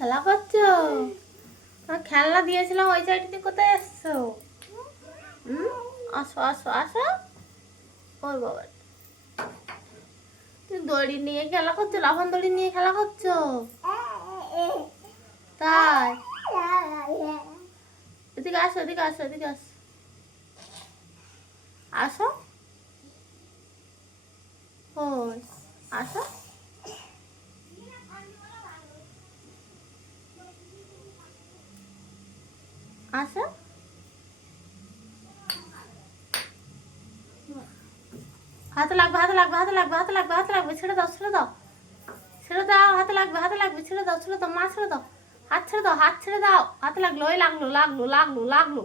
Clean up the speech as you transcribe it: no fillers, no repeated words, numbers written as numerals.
খেলা করছো? তোমার খেলনা দিয়েছিলাম ওই সাইডে, কোথায় এসছো? আসো আসো আসো। ওর বাবা, তুমি দড়ি নিয়ে খেলা করছো? লাফান দড়ি নিয়ে খেলা করছো? তাই? এদিকে আসো, এদিকে আসো, এদিকে আসো। আসো। ওই আসো। আসো। হাতে লাগবে, হাতে লাগবে, হাতে লাগবে, হাতে লাগবে, হাতে লাগবে। ছেড়ে দাও, ছেড়ে দাও, ছেড়ে দাও। হাতে লাগবে, হাতে লাগবে। ছেড়ে দাও, ছেড়ে দাও। মা ছেড়ে দাও। হাত ছেড়ে দাও, হাত ছেড়ে দাও। হাতে লাগলো, ওই লাগলো, লাগলো, লাগলো, লাগলো।